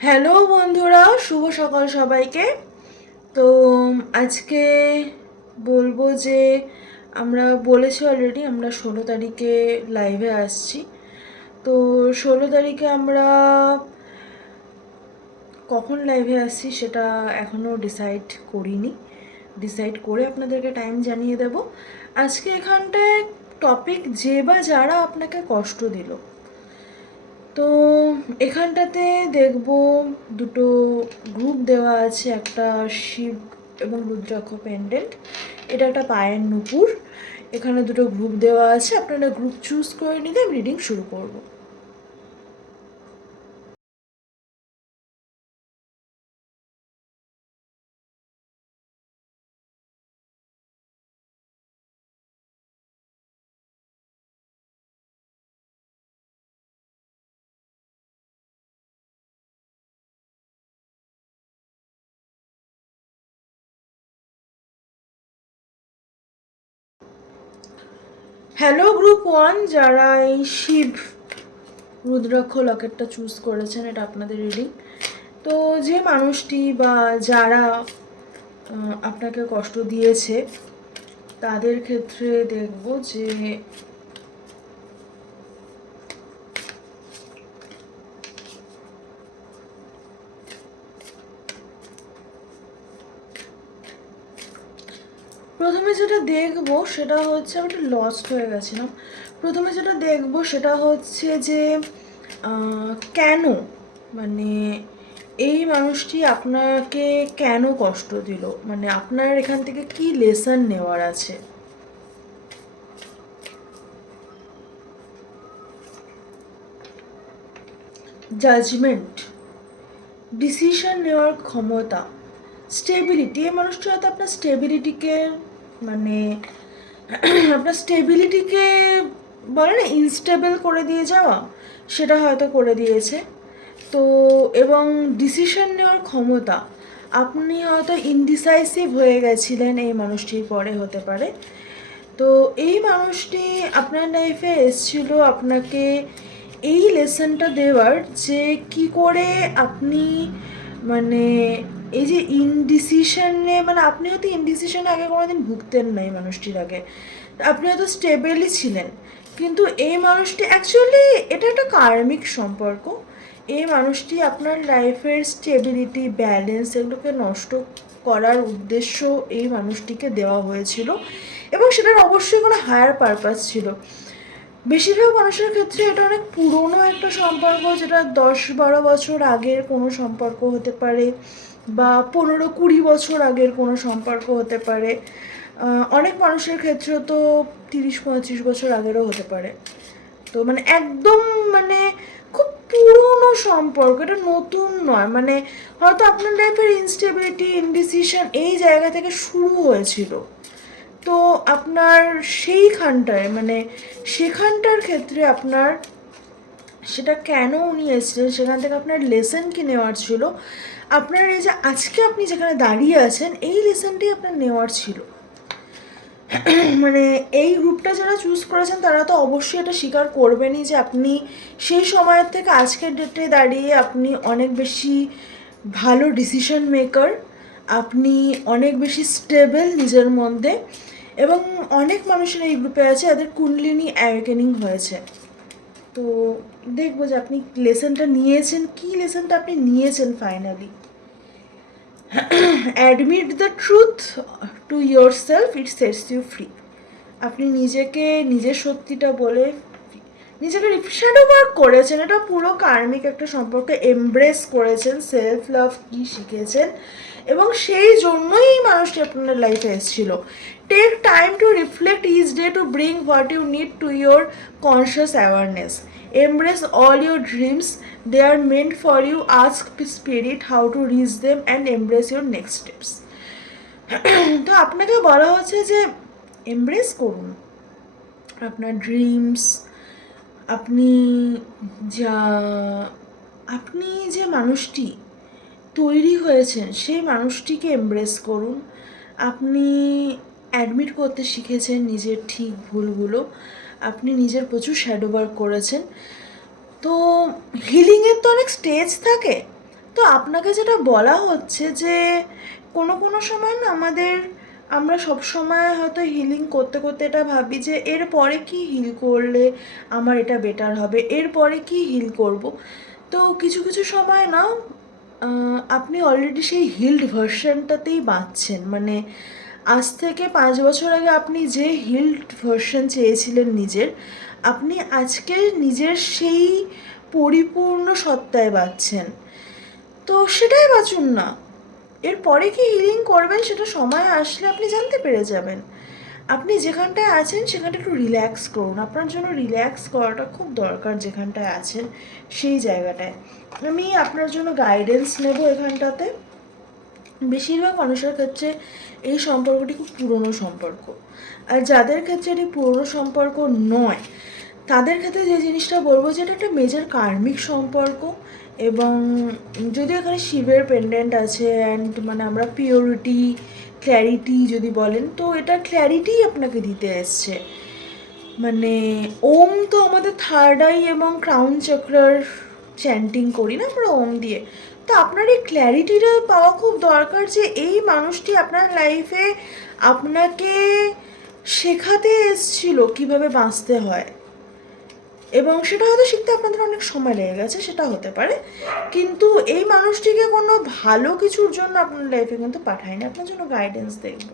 Hello বন্ধুরা, শুভ সকাল সবাইকে। তো আজকে বলব যে আমরা বলেছি অলরেডি আমরা ষোলো তারিখে লাইভে আসছি। তো, ষোলো তারিখে আমরা কখন লাইভে আসছি সেটা এখনও ডিসাইড করিনি। ডিসাইড করে আপনাদেরকে টাইম জানিয়ে দেব। আজকে এখানটায় টপিক যে বা যারা আপনাকে কষ্ট দিল তো এখানটাতে দেখব দুটো গ্রুপ দেওয়া আছে, একটা শিব এবং রুদ্রাক্ষ পেন্ডেন্ট এটা একটা পায়ের নুপুর। এখানে দুটো গ্রুপ দেওয়া আছে, আপনারা গ্রুপ চুজ করে নিলে আমি রিডিং শুরু করব। হ্যালো গ্রুপ ওয়ান যারা এই শিব রুদ্রাক্ষ লকেটটা চুজ করেছেন, এটা আপনাদের রিডিং তো যে মানুষটি বা যারা আপনাকে কষ্ট দিয়েছে, তাদের ক্ষেত্রে দেখব যে প্রথমে যেটা দেখব সেটা হচ্ছে আমি একটু লস্ট হয়ে গেছিলাম। প্রথমে যেটা দেখব সেটা হচ্ছে যে কেন? মানে এই মানুষটি আপনাকে কেন কষ্ট দিল? মানে আপনার এখান থেকে কি লেসন নেওয়ার আছে? জাজমেন্ট ডিসিশন নেওয়ার ক্ষমতা স্টেবিলিটি এই মানুষটি হয়তো আপনার স্টেবিলিটিকে মানে আপনার স্টেবিলিটিকে বলে না ইনস্টেবল করে দিয়ে যাওয়া, সেটা হয়তো করে দিয়েছে। তো, এবং ডিসিশন নেওয়ার ক্ষমতা, আপনি হয়তো ইনডিসাইসিভ হয়ে গেছিলেন এই মানুষটির পরে হতে পারে। তো, এই মানুষটি আপনার লাইফে এসেছিল আপনাকে এই লেসনটা দেওয়ার যে কি করে আপনি মানে এই যে ইনডিসিশনে মানে আপনি হয়তো ইনডিসিশনে আগে কোনোদিন ভুগতেন না এই মানুষটির আগে। আপনি হয়তো স্টেবেলই ছিলেন। কিন্তু এই মানুষটি অ্যাকচুয়ালি এটা একটা কার্মিক সম্পর্ক। এই মানুষটি আপনার লাইফের স্টেবিলিটি ব্যালেন্স এগুলোকে নষ্ট করার উদ্দেশ্য এই মানুষটিকে দেওয়া হয়েছিল এবং সেটার অবশ্যই কোনো হায়ার পারপাস ছিল। বেশিরভাগ মানুষের ক্ষেত্রে এটা অনেক পুরনো একটা সম্পর্ক, যেটা দশ বারো বছর আগের কোনো সম্পর্ক হতে পারে বা পনেরো কুড়ি বছর আগের কোনো সম্পর্ক হতে পারে। অনেক মানুষের ক্ষেত্রে তো তিরিশ, পঁয়ত্রিশ বছর আগেরও হতে পারে। তো মানে একদম মানে খুব পুরনো সম্পর্ক, এটা নতুন নয়। মানে হয়তো আপনার লাইফের ইনস্টেবিলিটি ইনডিসিশন এই জায়গা থেকে শুরু হয়েছিল। তো আপনার সেইখানটায় মানে সেখানটার ক্ষেত্রে আপনার সেটা কেন উনি এসেছিলেন? সেখান থেকে আপনার লেসন কি নেওয়ার ছিল? আপনার এই যে আজকে আপনি যেখানে দাঁড়িয়ে আছেন, এই লেসনটি আপনার নেওয়ার ছিল। মানে এই গ্রুপটা যারা চুজ করেছেন, তারা তো অবশ্যই এটা স্বীকার করবেনই যে আপনি সেই সময়ের থেকে আজকের ডেটে দাঁড়িয়ে আপনি অনেক বেশি ভালো ডিসিশন মেকার আপনি অনেক বেশি স্টেবল নিজের মধ্যে এবং অনেক মানুষের এই গ্রুপে আছে, যাদের কুণ্ডলিনী অ্যাওয়েকেনিং হয়েছে। তো দেখব যে আপনি লেসনটা নিয়েছেন, কি লেসনটা আপনি নিয়েছেন finally admit the truth to yourself it sets you free আপনি নিজেকে, নিজের সত্যিটা বলে নিজেকে শ্যাডো ওয়ার্ক করেছেন, এটা পুরো কার্মিক একটা সম্পর্কে এমব্রেস করেছেন সেলফ লাভ কী শিখেছেন, এবং সেই জন্যই মানুষটি আপনার লাইফে এসেছিল। Take time to reflect is day to bring what you need to your conscious awareness embrace all your dreams, they are meant for you. Ask spirit how to reach them and embrace your next steps. তো আপনাকে বলা হচ্ছে যে embrace করুন। আপনার dreams আপনি যা, আপনি যে মানুষটি তৈরি হয়েছেন, সেই মানুষটিকে এমব্রেস করুন। আপনি অ্যাডমিট করতে শিখেছেন নিজের ঠিক ভুলগুলো। আপনি নিজের প্রচুর শ্যাডো ওয়ার্ক করেছেন। তো হিলিংয়ের তো অনেক স্টেজ থাকে। তো আপনাকে যেটা বলা হচ্ছে যে কোনো কোনো সময় না আমাদের আমরা সব সময় হয়তো হিলিং করতে করতে এটা ভাবি যে এর পরে কি হিল করলে আমার এটা বেটার হবে? এর পরে কি হিল করব? তো কিছু কিছু সময় না আপনি অলরেডি সেই হিল্ড ভার্সনটাতেই বাঁচছেন। মানে আজ থেকে পাঁচ বছর আগে আপনি যে হিলড ভার্সন চেয়েছিলেন নিজের, আপনি আজকে নিজের সেই পরিপূর্ণ সত্তায় বাঁচছেন। তো সেটাই বাঁচুন না। এরপরে কি হিলিং করবেন সেটা সময় আসলে আপনি জানতে পেরে যাবেন। আপনি যেখানটায় আছেন সেখানটা একটু রিল্যাক্স করুন। আপনার জন্য রিল্যাক্স করাটা খুব দরকার যেখানটায় আছেন, সেই জায়গাটায়। আমি আপনার জন্য গাইডেন্স নেব এখানটাতে। বেশিরভাগ মানুষের ক্ষেত্রে এই সম্পর্কটি খুব পুরনো সম্পর্ক। আর যাদের ক্ষেত্রে এটি পুরনো সম্পর্ক নয়, তাদের ক্ষেত্রে যে জিনিসটা বলব যে এটা একটা মেজর কার্মিক সম্পর্ক। এবং যদি এখানে শিবের পেন্ডেন্ট আছে অ্যান্ড মানে আমরা পিওরিটি ক্ল্যারিটি যদি বলেন, তো এটা ক্ল্যারিটি আপনাকে দিতে এসছে। মানে ওম তো আমাদের থার্ড আই এবং ক্রাউন চক্রার চ্যান্টিং করি না আমরা ওম দিয়ে। তো আপনার এই ক্ল্যারিটিটা পাওয়া খুব দরকার যে এই মানুষটি আপনার লাইফে আপনাকে শেখাতে এসছিল কীভাবে বাঁচতে হয়। এবং সেটা হয়তো শিখতে আপনাদের অনেক সময় লেগে গেছে, সেটা হতে পারে। কিন্তু এই মানুষটিকে কোনো ভালো কিছুর জন্য আপনার লাইফে কিন্তু পাঠায়নি। আপনার জন্য গাইডেন্স দেখব।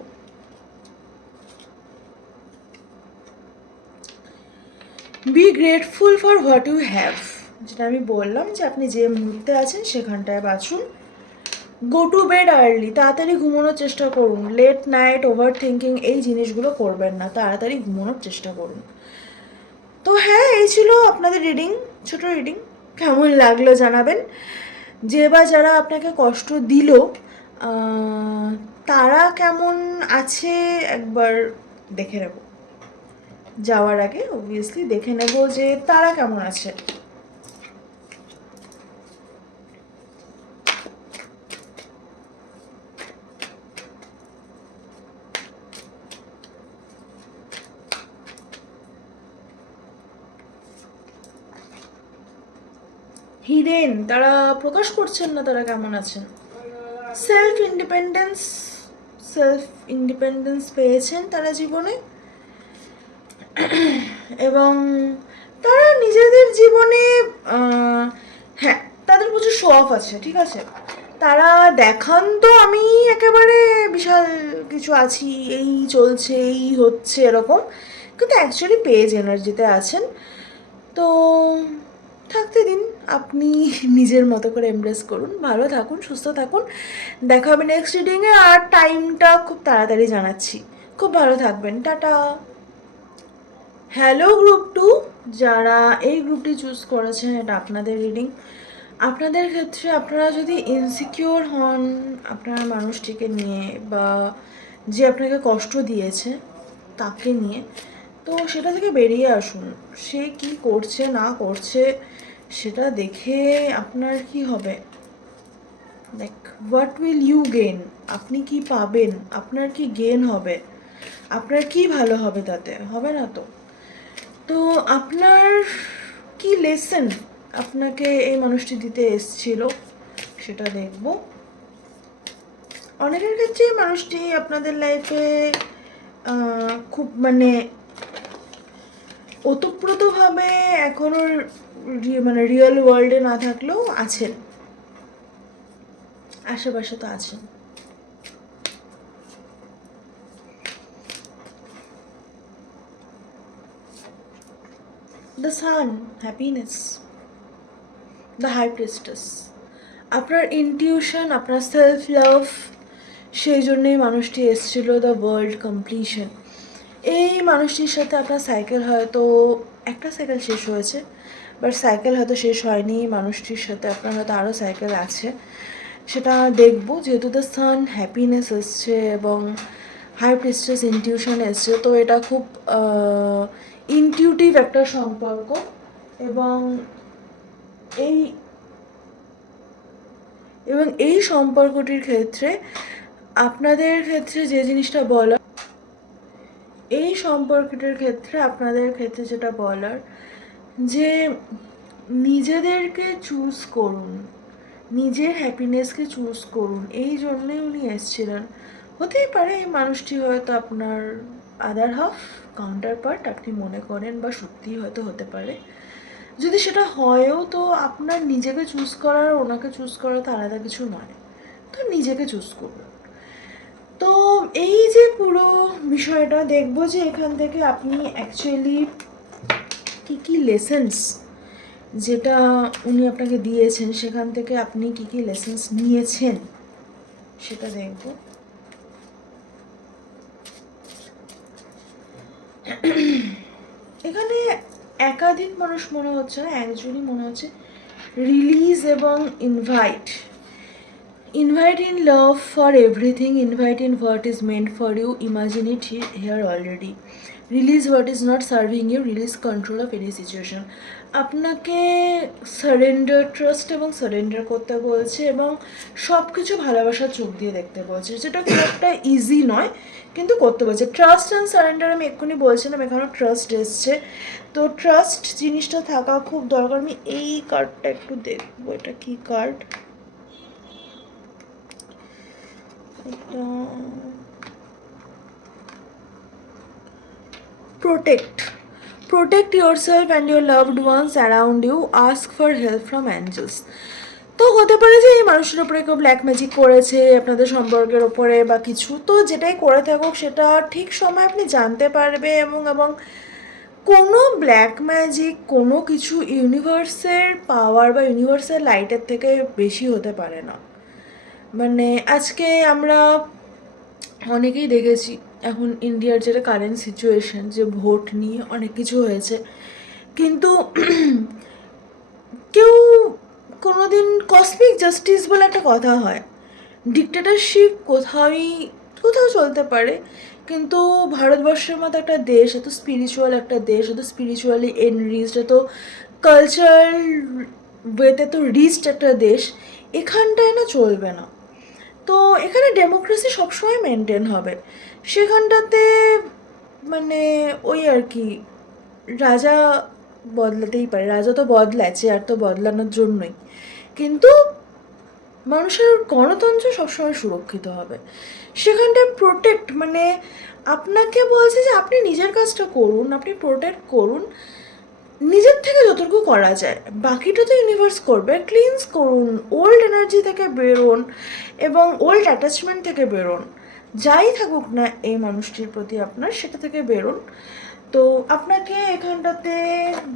Be grateful for what you have যেটা আমি বললাম যে আপনি যে মুহূর্তে আছেন, সেখানটায় বাঁচুন। গো টু বেড আর্লি তাড়াতাড়ি ঘুমানোর চেষ্টা করুন। লেট নাইট ওভার থিঙ্কিং এই জিনিসগুলো করবেন না। তাড়াতাড়ি ঘুমানোর চেষ্টা করুন। তো হ্যাঁ এই ছিল আপনাদের রিডিং ছোট রিডিং কেমন লাগল জানাবেন? যে বা যারা আপনাকে কষ্ট দিল তারা কেমন আছে একবার দেখে নেব। যাওয়ার আগে অবভিয়াসলি দেখে নেব যে তারা কেমন আছে। হিডেন তারা প্রকাশ করছেন না তারা কেমন আছেন? সেলফ ইন্ডিপেন্ডেন্স সেলফ ইন্ডিপেন্ডেন্স পেয়েছেন তারা জীবনে। এবং তারা নিজেদের জীবনে হ্যাঁ তাদের প্রচুর শো অফ আছে, ঠিক আছে? তারা দেখান তো আমি একেবারে বিশাল কিছু আছি, এই চলছে, এই হচ্ছে, এরকম। কিন্তু অ্যাকচুয়ালি পেজ এনার্জিতে আছেন। তো থাকতে দিন। আপনি নিজের মতো করে এমব্রেস করুন, ভালো থাকুন, সুস্থ থাকুন। দেখা হবে নেক্সট রিডিংয়ে আর টাইমটা খুব তাড়াতাড়ি জানাচ্ছি। খুব ভালো থাকবেন, টাটা। হ্যালো গ্রুপ টু যারা এই গ্রুপটি চুজ করেছেন, এটা আপনাদের রিডিং আপনাদের ক্ষেত্রে আপনারা যদি ইনসিকিওর হন, আপনার মানুষটিকে নিয়ে, বা যে আপনাকে কষ্ট দিয়েছে, তাকে নিয়ে, তো সেটা থেকে বেরিয়ে আসুন। সে কি করছে, না করছে সেটা দেখে আপনার কি হবে? Like what will you gain আপনি কি পাবেন? আপনার কি গেন হবে? আপনার কি ভালো হবে তাতে? হবে না তো? তো আপনার কি লেসন আপনাকে এই মানুষটি দিতে এসছিল? সেটা দেখব। অনেকের ক্ষেত্রে মানুষটি আপনাদের লাইফে খুব মানে ওতপ্রোতভাবে এখনও রি- মানে রিয়েল ওয়ার্ল্ডে না থাকলেও আছেন। আশেপাশে তো আছেন। The sun happiness the high priestess আপনার ইনটিউশন আপনার সেলফ লাভ সেই জন্যই মানুষটি এসেছিল দ্য ওয়ার্ল্ড কমপ্লিশন এই মানুষটির সাথে আপনার সাইকেল হয়তো একটা সাইকেল শেষ হয়েছে। বাট সাইকেল হয়তো শেষ হয়নি, মানুষটির সাথে আপনার হয়তো আরও সাইকেল আছে। সেটা দেখব, যেহেতু দ্য সান হ্যাপিনেস এসছে এবং হাই প্রিস্টেস ইনটিউশন এসছে, তো এটা খুব ইনটিউটিভ একটা সম্পর্ক এবং এই এবং এই সম্পর্কটির ক্ষেত্রে, আপনাদের ক্ষেত্রে যে জিনিসটা বলার, এই সম্পর্কটির ক্ষেত্রে আপনাদের ক্ষেত্রে যেটা বলার যে নিজেদেরকে চুজ করুন, নিজের হ্যাপিনেসকে চুজ করুন, এই জন্যই উনি এসেছিলেন। হতেই পারে এই মানুষটি হয়তো আপনার আদার হাফ কাউন্টার পার্ট আপনি মনে করেন বা সত্যিই হয়তো হতে পারে। যদি সেটা হয়ও তো আপনার নিজেকে চুজ করার, ওনাকে চুজ করা তো আলাদা কিছু নয়। তো নিজেকে চুজ করুন। তো এই যে পুরো বিষয়টা, দেখব যে এখান থেকে আপনি অ্যাকচুয়ালি কী কী লেসেন্স যেটা উনি আপনাকে দিয়েছেন, সেখান থেকে আপনি কী কী লেসেন্স নিয়েছেন সেটা দেখব। এখানে একাধিক মানুষ মনে হচ্ছে না, একজনই মনে হচ্ছে রিলিজ এবং invite invite in love for everything invite in what is meant for you imagine it here already release what is not serving you release control of any situation আপনাকে সারেন্ডার ট্রাস্ট এবং surrender করতে বলছে এবং সব কিছু ভালোবাসার চোখ দিয়ে দেখতে বলছে। যেটা খুব একটা ইজি নয়, কিন্তু করতে বলছে। ট্রাস্ট অ্যান্ড সারেন্ডার আমি এক্ষুনি বলছিলাম এখানেও ট্রাস্ট এসছে। তো ট্রাস্ট জিনিসটা থাকা খুব দরকার। আমি এই কার্ডটা একটু দেখব, এটা কি কার্ড এটা protect. Protect yourself and your loved ones around you. Ask for help from angels. তো হতে পারে যে এই মানুষের উপরে কেউ ব্ল্যাক ম্যাজিক করেছে, আপনাদের সম্পর্কের ওপরে বা কিছু। তো যেটাই করে থাকুক, সেটা ঠিক সময় আপনি জানতে পারবে এবং এবং কোনো ব্ল্যাক ম্যাজিক কোনো কিছু ইউনিভার্সের পাওয়ার বা ইউনিভার্সের লাইটের থেকে বেশি হতে পারে না। মানে আজকে আমরা অনেকেই দেখেছি এখন ইন্ডিয়ার যেটা কারেন্ট সিচুয়েশন যে ভোট নিয়ে অনেক কিছু হয়েছে। কিন্তু কেউ কোনোদিন কসমিক জাস্টিস বলে একটা কথা হয়। ডিক্টেটারশিপ কোথাওই কোথাও চলতে পারে, কিন্তু ভারতবর্ষের মতো একটা দেশ, এত স্পিরিচুয়াল একটা দেশ, এত স্পিরিচুয়ালি এনরিচড এত কালচারাল ওয়েতে এত রিচড একটা দেশ, এখানটায় না চলবে না। তো এখানে ডেমোক্রেসি সবসময় মেনটেন হবে। সেখানটাতে মানে ওই আর কি, রাজা বদলাতেই পারে। রাজা তো বদলায় চেয়ার তো বদলানোর জন্যই। কিন্তু মানুষের গণতন্ত্র সবসময় সুরক্ষিত হবে। সেখানটায় প্রোটেক্ট মানে আপনাকে বলছে যে আপনি নিজের কাজটা করুন, আপনি প্রোটেক্ট করুন। নিজের থেকে যতটুকু করা যায়। বাকিটা তো ইউনিভার্স করবে। ক্লিনস করুন ওল্ড এনার্জি থেকে বেরোন এবং ওল্ড অ্যাটাচমেন্ট থেকে বেরোন। যাই থাকুক না, এই মানুষটির প্রতি আপনার সেটা থেকে বেরোন। তো আপনাকে এখানটাতে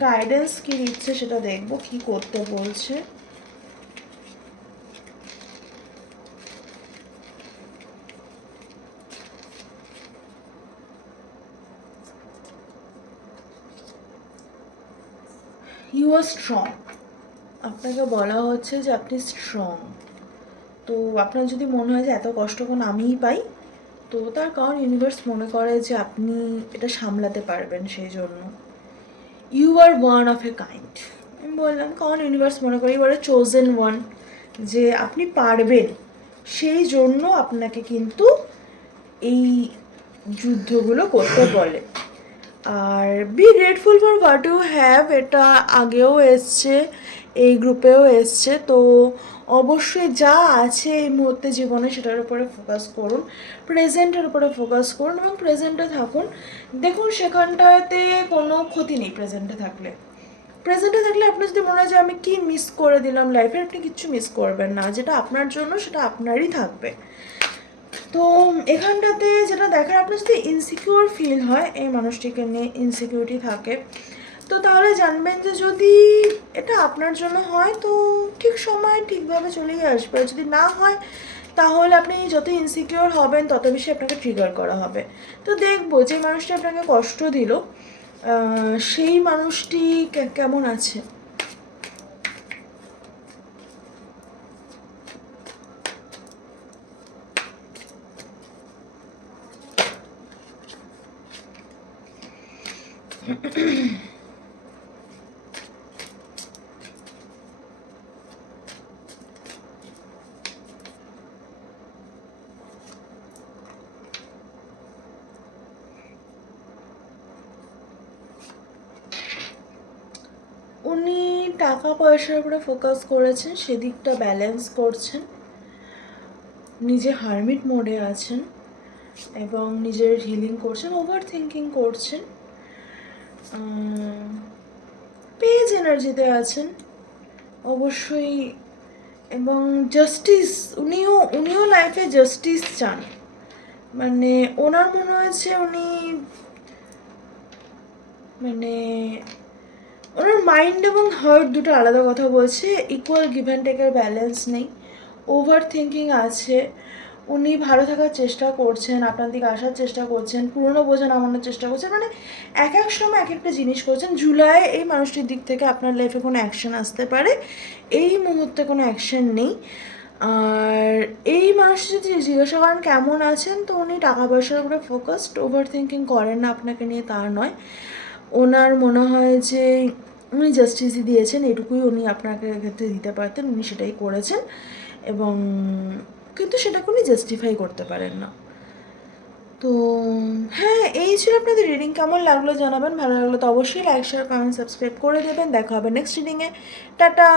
গাইডেন্স কী দিচ্ছে সেটা দেখব, কি করতে বলছে। ইউ আর স্ট্রং আপনাকে বলা হচ্ছে যে আপনি স্ট্রং তো আপনার যদি মনে হয় যে এত কষ্ট কোন আমিই পাই, তো তার কারণ ইউনিভার্স মনে করে যে আপনি এটা সামলাতে পারবেন সেই জন্য। You are one of a kind আমি বললাম, কারণ ইউনিভার্স মনে করে you are a chosen one যে আপনি পারবেন। সেই জন্য আপনাকে কিন্তু এই যুদ্ধগুলো করতে বলে। আর be grateful for what you have এটা আগেও এসছে, এই গ্রুপেও এসছে, তো অবশ্যই যা আছে এই মুহূর্তে জীবনে সেটার উপরে ফোকাস করুন প্রেজেন্টের উপরে ফোকাস করুন এবং প্রেজেন্টে থাকুন। দেখুন, সেখানটাতে কোনো ক্ষতি নেই প্রেজেন্টে থাকলে। প্রেজেন্টে থাকলে আপনার যদি মনে হয় যে আমি কি মিস করে দিলাম লাইফে আপনি কিচ্ছু মিস করবেন না। যেটা আপনার জন্য, সেটা আপনারই থাকবে। তো এখানটাতে যেটা দেখার আপনার যদি ইনসিকিউর ফিল হয়, এই মানুষটিকে নিয়ে ইনসিকিউরিটি থাকে, তো তাহলে জানবেন যে যদি এটা আপনার জন্য হয়, তো ঠিক সময় ঠিকভাবে চলেই আসবে। যদি না হয়, তাহলে আপনি যত ইনসিকিউর হবেন, তত বেশি আপনাকে ট্রিগার করা হবে। তো দেখব যে মানুষটি আপনাকে কষ্ট দিল সেই মানুষটি কেমন আছে উনি টাকা পয়সার উপরে ফোকাস করেছেন, সেদিকটা ব্যালেন্স করছেন। নিজে হারমিট মোডে আছেন এবং নিজের হিলিং করছেন ওভার থিঙ্কিং করছেন পেজ এনার্জিতে আছেন। অবশ্যই এবং জাস্টিস উনিও উনিও লাইফে জাস্টিস চান। মানে ওনার মনে হয়েছে উনি মানে ওনার মাইন্ড এবং হার্ট দুটো আলাদা কথা বলছে। ইকুয়াল গিভ অ্যান্ড টেকের ব্যালেন্স নেই। ওভার থিঙ্কিং আছে। উনি ভালো থাকার চেষ্টা করছেন, আপনার দিকে আসার চেষ্টা করছেন, পুরনো বোঝা নামানোর চেষ্টা করছেন। মানে এক এক সময় এক একটা জিনিস করছেন। জুলাই এই মানুষটির দিক থেকে আপনার লাইফে কোনো অ্যাকশন আসতে পারে। এই মুহূর্তে কোনো অ্যাকশন নেই। আর এই মানুষটি যদি জিজ্ঞাসা করেন কেমন আছেন, তো উনি টাকা পয়সার উপরে ফোকাসড ওভার থিঙ্কিং করেন না আপনাকে নিয়ে, তা নয়। ওনার মনে হয় যে উনি জাস্টিসই দিয়েছেন, এটুকুই উনি আপনাকে ক্ষেত্রে দিতে পারতেন, উনি সেটাই করেছেন এবং কিন্তু সেটাকে উনি জাস্টিফাই করতে পারেন না। তো হ্যাঁ এই ছিল আপনাদের রিডিং কেমন লাগল জানাবেন, ভালো লাগল তো অবশ্যই লাইক শেয়ার কমেন্ট সাবস্ক্রাইব করে দেবেন, দেখা হবে নেক্সট রিডিংয়ে টাটা!